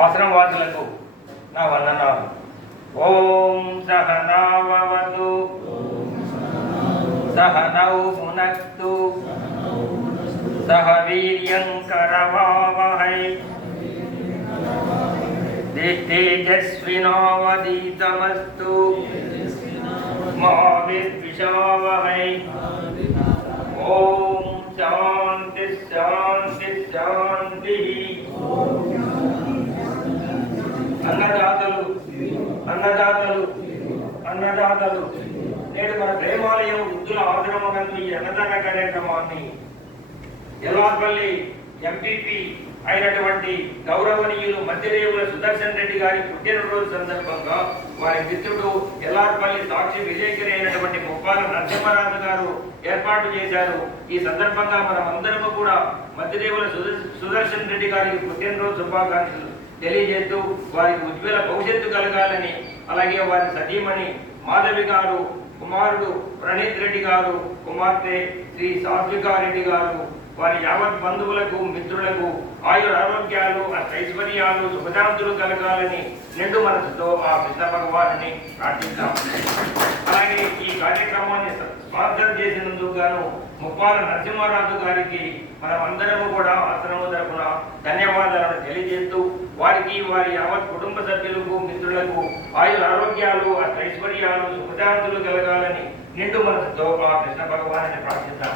ఆశ్రమవాసులకు నా వందనాలు. ఓం సహనావవతు సహనౌ భునక్తు సహ వీర్యం కరవావహై తేజస్వినావధీతమస్తు మా విద్విషావహై. ఓం శాంతి శాంతి శాంతి. అన్నదాతలు అన్నదాతలు అన్నదాతలు నేడు మన ప్రేమాలయం వృద్ధుల ఆశ్రమం ఈ అన్నదాన కార్యక్రమాన్ని ఎల్లాపల్లి ఎంపీపీ అయినటువంటి గౌరవనీయులు మధ్యదేవుల సుదర్శన్ రెడ్డి గారి పుట్టినరోజు సందర్భంగా వారి మిత్రుడు ఎల్లాపల్లి సాక్షి విలేకరి అయినటువంటి ముప్పాల నరసింహరాజు గారు ఏర్పాటు చేశారు. ఈ సందర్భంగా మనం అందరము కూడా మధ్యదేవుల సుదర్శన్ రెడ్డి గారికి పుట్టినరోజు శుభాకాంక్షలు తెలియజేస్తూ వారికి ఉజ్వల భవిష్యత్తు కలగాలని, అలాగే వారి సతీమణి మాధవి గారు, కుమారుడు ప్రణీత్ రెడ్డి గారు, కుమార్తె శ్రీ సాత్వికారెడ్డి గారు, వారి యావత్ బంధువులకు మిత్రులకు ఆయుర ఆరోగ్యాలు ఐశ్వర్యాలు శుభశాంతులు కలగాలని నిండు మనసుతో ఆ కృష్ణ భగవాన్ని ప్రార్థిస్తాం. అలాగే ఈ కార్యక్రమాన్ని స్పాన్సర్ చేసినందుకు గాను ముప్పాల నరసింహారాజు గారికి మనమందరము కూడా ఆశ్రమం తరపున ధన్యవాదాలను తెలియజేస్తూ వారికి వారి యావత్ కుటుంబ సభ్యులకు మిత్రులకు ఆయుర ఆరోగ్యాలు ఐశ్వర్యాలు శుభశాంతులు కలగాలని నిండు మనసుతో ఆ కృష్ణ భగవాన్ని ప్రార్థిస్తాం.